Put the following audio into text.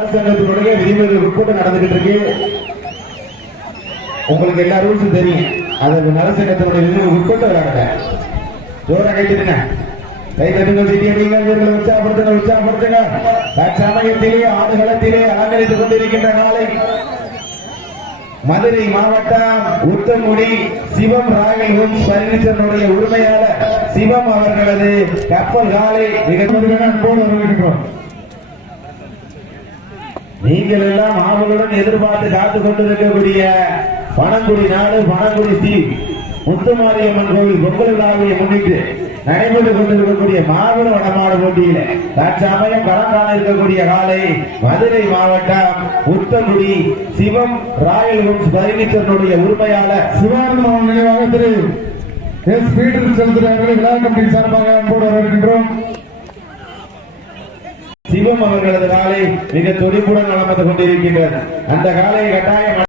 அரசாங்கத்தினுடைய விதிமுறைகள் உட்பட்டு நடந்துகிட்டு இருக்கு. உங்களுக்கு எல்லா ரூல்ஸும் தெரியும். அது நரசங்கத்தினுடைய விதிமுறை உட்பட்டு விளையாடுங்க. ஜோரா கைத்திருங்க கை தட்டுங்கள் சிட்டியடிங்கள் வீரர்களை உற்சாகப்படுத்துங்க உற்சாகப்படுத்துங்க. தற்சமயத்திலே ஆடுகளத்திலே அலங்கரித்துக் கொண்டிருக்கின்ற நாளை மதுரை மாவட்டம் உத்தமுடி சிவம் ராயல் ஹோம்ஸ் பர்னிச்சருடைய உரிமையாளர் சிவம் அவர்களது கப்பல் காலை மிக அன்போடு வரவேற்கிறோம். நீங்கள் எல்லாம் ஆவலுடன் எதிர்பார்த்து காத்துக் கொண்டிருக்கக்கூடிய பணங்குடி நாடு பணங்குடி ஸ்ரீ முத்துமாரியம்மன் கோவில் பொங்கல் விழாவை முன்னிட்டு நடைபெற்றுக் கொண்டிருக்கக்கூடிய மாபெரும் வடமாடு போட்டியில தற்சமயம் களம் காண இருக்கக்கூடிய காலை மதுரை மாவட்டம் உத்தங்குடி சிவம் ராயல் ஹோம்ஸ் பர்னிச்சருடைய உரிமையாளர் சிவானந்தம் நினைவாக திரு எஸ். பீட்டர் சந்திரன் அவர்களை விழா கமிட்டி சார்பாக அன்போடு வரவேற்கின்றோம். சிவம் அவர்களது காலை மிக துடிப்புடன் வளம் வந்து அந்த காலையை கட்டாயம்